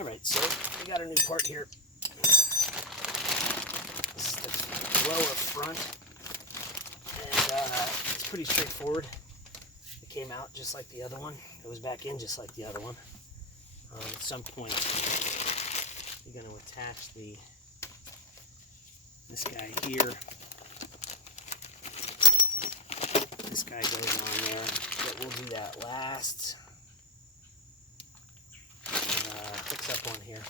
Alright, so we got a new part here. This is the lower front, and it's pretty straightforward. It came out just like the other one. It goes back in just like the other one. At some point, you're going to attach this guy here. This guy goes on there, but we'll do that last. Hooks up on here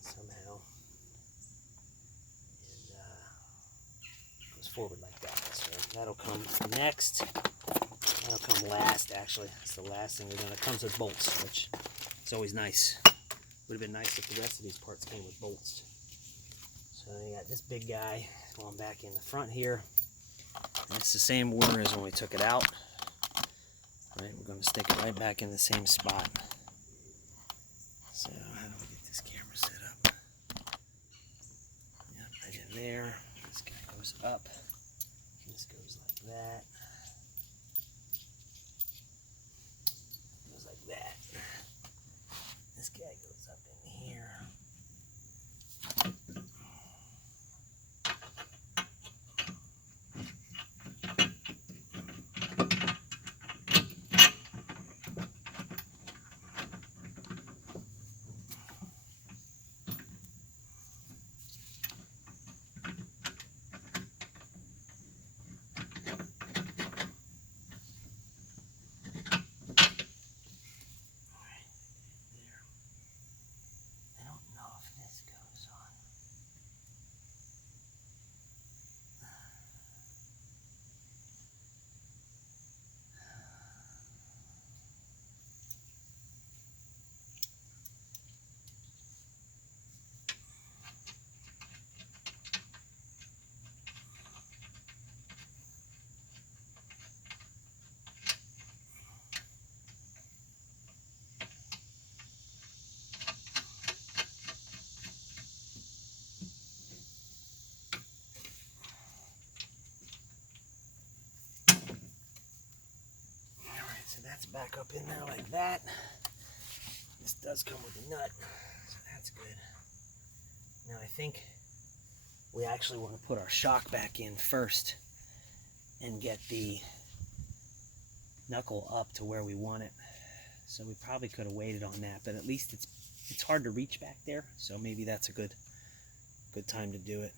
somehow, and goes forward like that. So that'll come next. That'll come last, actually. That's the last thing we're doing. It comes with bolts, which is always nice. Would have been nice if the rest of these parts came with bolts. So you got this big guy going back in the front here. And it's the same order as when we took it out. Right, we're going to stick it right back in the same spot. So how do we get this camera set up? Yep, right in there. This guy goes up. This goes like that. Goes like that. This guy goes up in here. So that's back up in there like that. This does come with a nut, so that's good. Now I think we actually want to put our shock back in first and get the knuckle up to where we want it. So we probably could have waited on that, but at least it's hard to reach back there, so maybe that's a good time to do it.